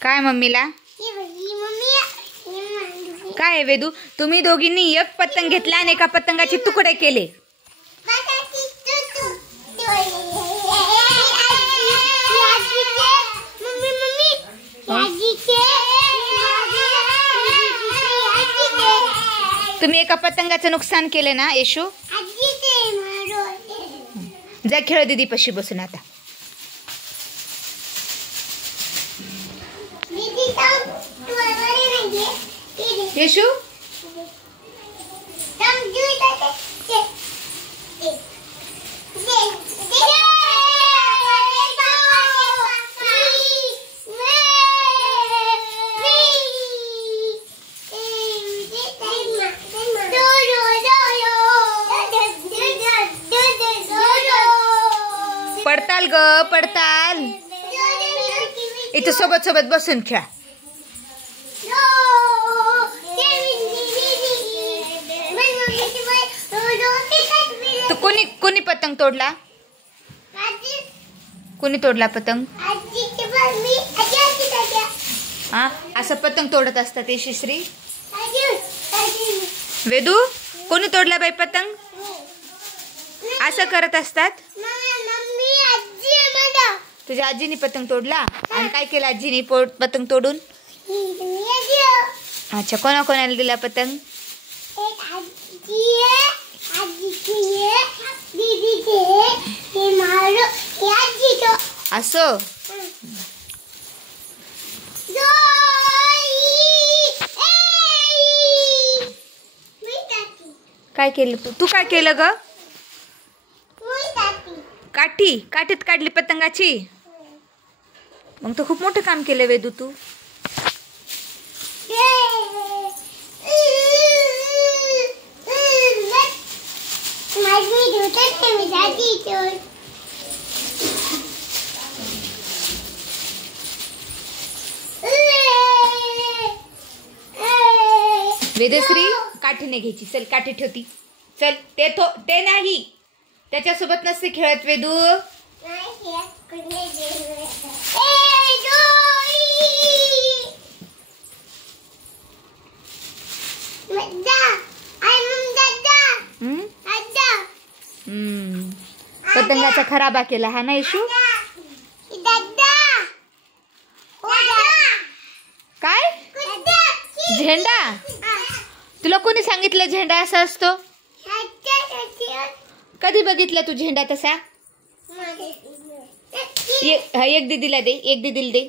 काय मम्मीला काय आहे वेदू? तुम्ही दोघींनी एक पतंग घेतला आणि एका पतंगाचे तुकडे केले. तुम्ही एका पतंगाचं नुकसान केले ना येशू. जा खेळ दीदी पशी बसून आता. येशू पडताल ग पडताल. इथे सोबत सोबत बसून खेळा. तू कोणी पतंग तोडला? कोणी तोडला पतंग? हा असं पतंग तोडत असतात ते शिश्री. वेदू कोणी तोडला बाई पतंग? असं करत असतात. तुझ्या आजीने पतंग तोडला आणि काय केलं आजीने पतंग तोडून? अच्छा कोणाला दिला पतंग? असं काय केलं तू काय केलं ग? काठीत काढली पतंगाची. मग तो खूप मोठं काम केलं वेदू तू. वेदश्री काठीने घ्यायची. चल काठी ठेवती. चल ते नाही त्याच्यासोबत नसते खेळत वेदू. पतंगाचा खराबा केला हा ना येशू. काय झेंडा? तुला कोणी सांगितलं झेंडा असा असतो? कधी बघितला तू झेंडा तसा? एक दीदीला दे.